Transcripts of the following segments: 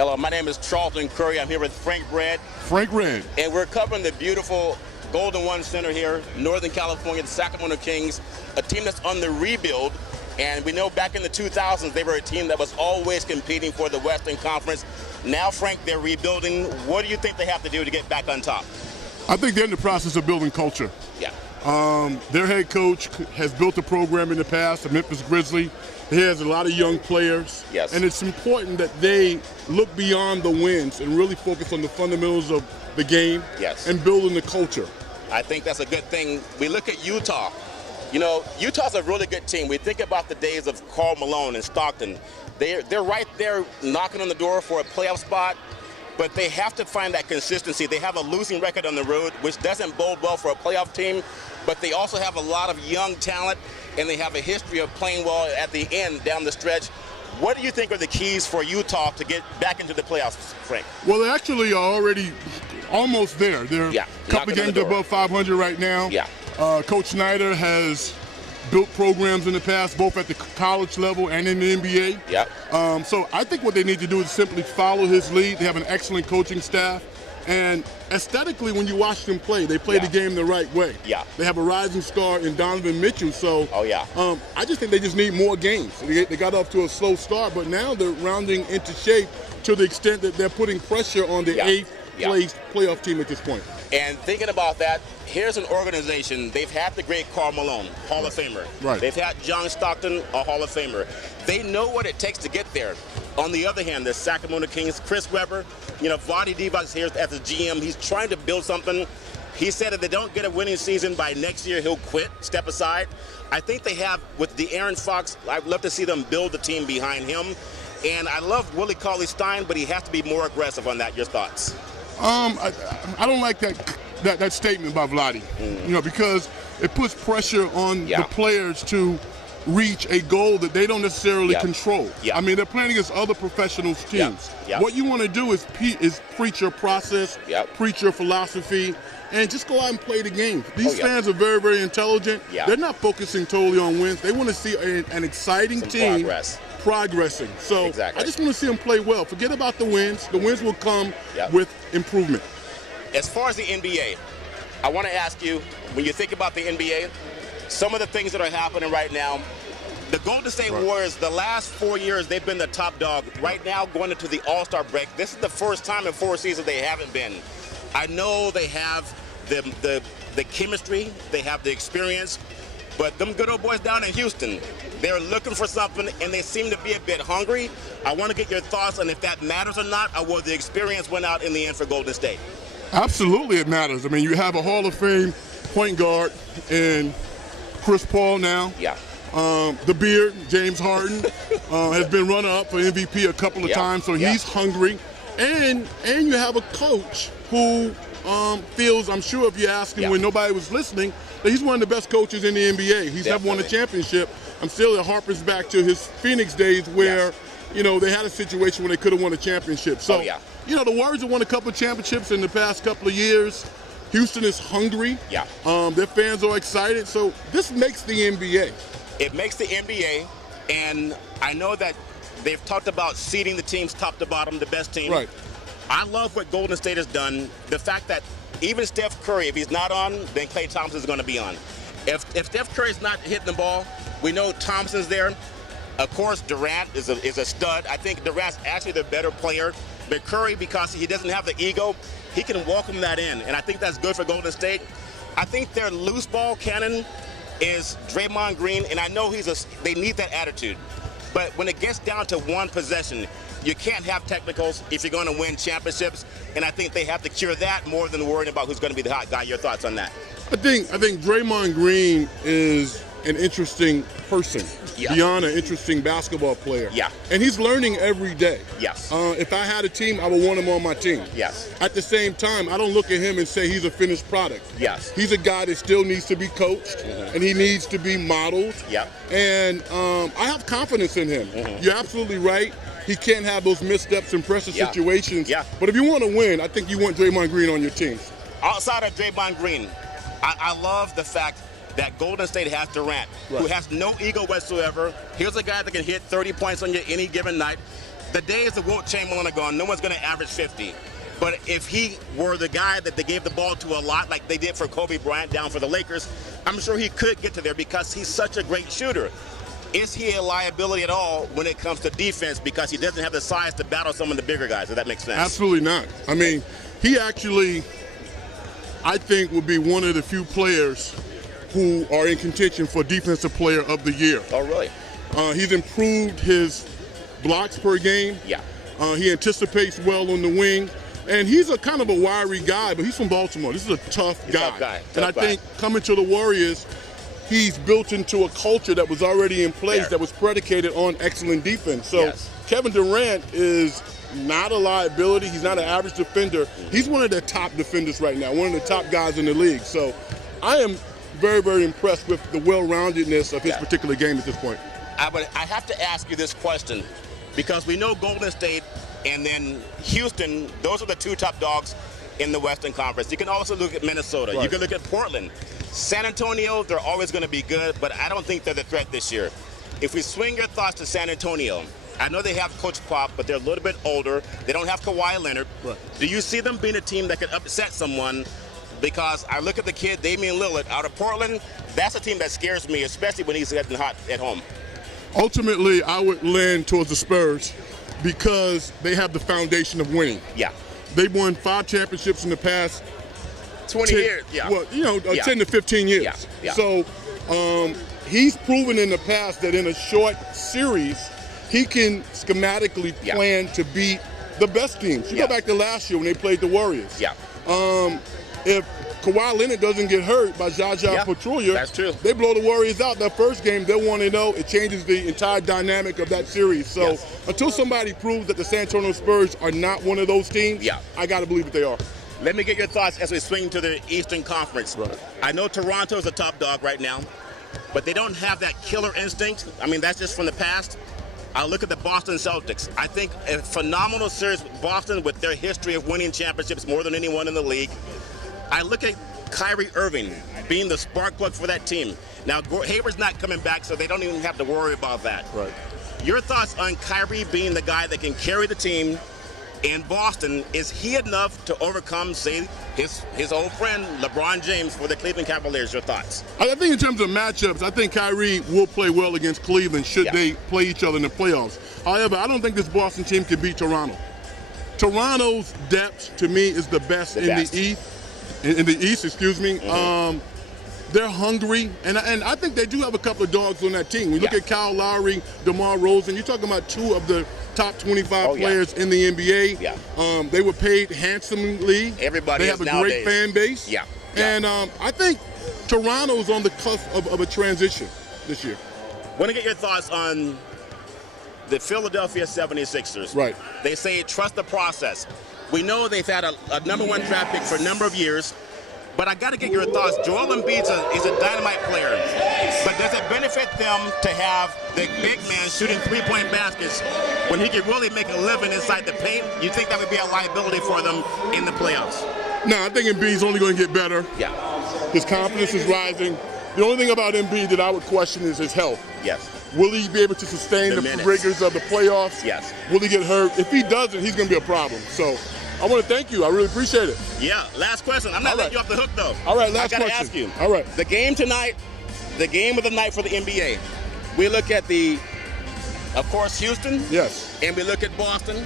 Hello, my name is Charlton Curry. I'm here with Frank Red. Frank Red. And we're covering the beautiful Golden One Center here, Northern California, the Sacramento Kings, a team that's on the rebuild. And we know back in the 2000s, they were a team that was always competing for the Western Conference. Now, Frank, they're rebuilding. What do you think they have to do to get back on top? I think they're in the process of building culture. Yeah. Their head coach has built a program in the past, the Memphis Grizzlies. He has a lot of young players. Yes. And it's important that they look beyond the wins and really focus on the fundamentals of the game. Yes. And building the culture. I think that's a good thing. We look at Utah. You know, Utah's a really good team. We think about the days of Karl Malone and Stockton. They're right there knocking on the door for a playoff spot, but they have to find that consistency. They have a losing record on the road, which doesn't bode well for a playoff team, but they also have a lot of young talent, and they have a history of playing well at the end, down the stretch. What do you think are the keys for Utah to get back into the playoffs, Frank? Well, they actually are already almost there. They're a couple games above 500 right now. Yeah. Coach Snyder has built programs in the past, both at the college level and in the NBA. Yeah. So I think what they need to do is simply follow his lead. They have an excellent coaching staff. And aesthetically, when you watch them play, they play the game the right way. Yeah. They have a rising star in Donovan Mitchell. So I just think they just need more games. They got off to a slow start, but now they're rounding into shape to the extent that they're putting pressure on the eighth place playoff team at this point. And thinking about that, here's an organization. They've had the great Karl Malone, Hall of Famer. Right. They've had John Stockton, a Hall of Famer. They know what it takes to get there. On the other hand, the Sacramento Kings, Chris Webber, Vlade Divac here as the GM. He's trying to build something. He said if they don't get a winning season by next year, he'll quit, step aside. I think they have, with De'Aaron Fox, I'd love to see them build the team behind him. And I love Willie Cauley-Stein, but he has to be more aggressive on that. Your thoughts? I don't like that statement by Vlade, because it puts pressure on the players to reach a goal that they don't necessarily control. I mean, they're playing against other professional teams. What you want to do is preach your process, preach your philosophy, and just go out and play the game. These fans are very, very intelligent. They're not focusing totally on wins. They want to see an exciting team progressing. So I just want to see them play well. Forget about the wins. The wins will come with improvement. As far as the NBA, I want to ask you, when you think about the NBA, some of the things that are happening right now, the Golden State Warriors, the last 4 years, they've been the top dog. Right now, going into the All-Star break, this is the first time in 4 seasons they haven't been. I know they have the chemistry, they have the experience, but them good old boys down in Houston, they're looking for something, and they seem to be a bit hungry. I want to get your thoughts on if that matters or not, or whether the experience went out in the end for Golden State. Absolutely, it matters. I mean, you have a Hall of Fame point guard in Chris Paul now. Yeah. The beard, James Harden, has been runner-up for MVP a couple of times, so he's hungry. And you have a coach who feels, I'm sure if you ask him when nobody was listening, that he's one of the best coaches in the NBA. He's never won a championship. I'm still, it harpers back to his Phoenix days where, they had a situation where they could have won a championship. So, the Warriors have won a couple of championships in the past couple of years. Houston is hungry. Their fans are excited. So this makes the NBA. It makes the NBA, and I know that they've talked about seeding the teams top to bottom, the best team. Right. I love what Golden State has done. The fact that even Steph Curry, if he's not on, then Klay Thompson is going to be on. If Steph Curry's not hitting the ball, we know Thompson's there. Of course, Durant is a stud. I think Durant's actually the better player. But Curry, because he doesn't have the ego, he can welcome that in. And I think that's good for Golden State. I think their loose ball cannon is Draymond Green, and I know they need that attitude. But when it gets down to one possession, you can't have technicals if you're going to win championships. And I think they have to cure that more than worrying about who's going to be the hot guy. Your thoughts on that? I think Draymond Green is an interesting person, beyond an interesting basketball player. And he's learning every day. If I had a team, I would want him on my team. At the same time, I don't look at him and say he's a finished product. He's a guy that still needs to be coached, and he needs to be modeled. And I have confidence in him. You're absolutely right. He can't have those missteps and pressure situations. But if you want to win, I think you want Draymond Green on your team. Outside of Draymond Green, I love the fact that Golden State has Durant, who has no ego whatsoever. Here's a guy that can hit 30 points on you any given night. the days of Wilt Chamberlain are gone. No one's going to average 50. But if he were the guy that they gave the ball to a lot, like they did for Kobe Bryant down for the Lakers, I'm sure he could get to there because he's such a great shooter. Is he a liability at all when it comes to defense because he doesn't have the size to battle some of the bigger guys? Does that make sense? Absolutely not. I mean, he actually, I think, will be one of the few players who are in contention for Defensive Player of the Year. Oh, really? He's improved his blocks per game. Yeah. He anticipates well on the wing. And he's a kind of a wiry guy, but he's from Baltimore. This is a tough guy. And I think coming to the Warriors, he's built into a culture that was already in place that was predicated on excellent defense. So Kevin Durant is not a liability. He's not an average defender. He's one of the top defenders right now, one of the top guys in the league. So I am very, very impressed with the well-roundedness of his particular game at this point. I have to ask you this question because we know Golden State and then Houston, those are the two top dogs in the Western Conference. You can also look at Minnesota. You can look at Portland. San Antonio, they're always going to be good, but I don't think they're the threat this year. If we swing your thoughts to San Antonio, I know they have Coach Pop, but they're a little bit older. They don't have Kawhi Leonard. Do you see them being a team that could upset someone? Because I look at the kid, Damian Lillard, out of Portland, that's a team that scares me, especially when he's getting hot at home. Ultimately, I would lean towards the Spurs because they have the foundation of winning. Yeah. They've won 5 championships in the past 20 years. Yeah. Well, 10 to 15 years. Yeah. So he's proven in the past that in a short series, he can schematically plan to beat the best teams. You go back to last year when they played the Warriors. Yeah. If Kawhi Leonard doesn't get hurt by Jaja Pachulia, that's true. They blow the Warriors out that first game. They're 1-0. It changes the entire dynamic of that series. So until somebody proves that the San Antonio Spurs are not one of those teams, I got to believe that they are. Let me get your thoughts as we swing to the Eastern Conference. I know Toronto's a top dog right now, but they don't have that killer instinct. I mean, that's just from the past. I look at the Boston Celtics. I think a phenomenal series with Boston with their history of winning championships more than anyone in the league. I look at Kyrie Irving being the spark plug for that team. Now, Hayward's not coming back, so they don't even have to worry about that. Your thoughts on Kyrie being the guy that can carry the team in Boston? Is he enough to overcome, say, his old friend LeBron James for the Cleveland Cavaliers? Your thoughts? I think in terms of matchups, I think Kyrie will play well against Cleveland should they play each other in the playoffs. However, I don't think this Boston team can beat Toronto. Toronto's depth, to me, is the best in the East. In the East, excuse me. They're hungry, and I think they do have a couple of dogs on that team. We look at Kyle Lowry, DeMar Rosen. You're talking about 2 of the top 25 players in the NBA. They were paid handsomely. Everybody They have a great fan base. And I think Toronto's on the cusp of a transition this year. I want to get your thoughts on the Philadelphia 76ers. They say trust the process. We know they've had a #1 draft pick for a number of years, but I got to get your thoughts. Joel Embiid is a dynamite player, but does it benefit them to have the big man shooting 3-point baskets when he can really make a living inside the paint? You think that would be a liability for them in the playoffs? No, I think Embiid's only going to get better. His confidence is rising. The only thing about Embiid that I would question is his health. Will he be able to sustain the rigors of the playoffs? Will he get hurt? If he doesn't, he's going to be a problem. So I want to thank you. I really appreciate it. Last question. I'm not letting you off the hook, though. Last question. I got to ask you. All right. The game tonight, the game of the night for the NBA. We look at of course, Houston. And we look at Boston.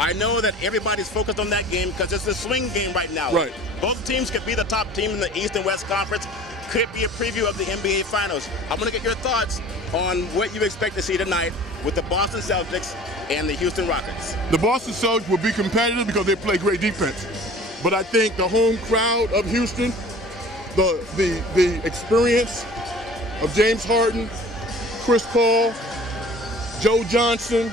I know that everybody's focused on that game because it's a swing game right now. Both teams could be the top team in the East and West Conference. Could be a preview of the NBA Finals. I'm going to get your thoughts on what you expect to see tonight with the Boston Celtics and the Houston Rockets. The Boston Celtics will be competitive because they play great defense. But I think the home crowd of Houston, the experience of James Harden, Chris Paul, Joe Johnson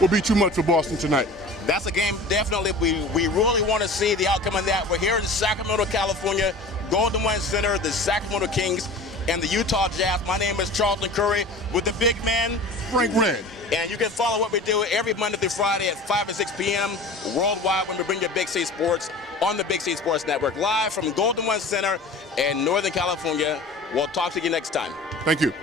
will be too much for Boston tonight. That's a game definitely we really want to see the outcome of that. We're here in Sacramento, California, Golden One Center, the Sacramento Kings, and the Utah Jazz. My name is Charlton Curry with the big man, Frank Red. And you can follow what we do every Monday through Friday at 5 and 6 p.m. worldwide when we bring you Big C Sports on the Big C Sports Network, live from Golden One Center in Northern California. We'll talk to you next time. Thank you.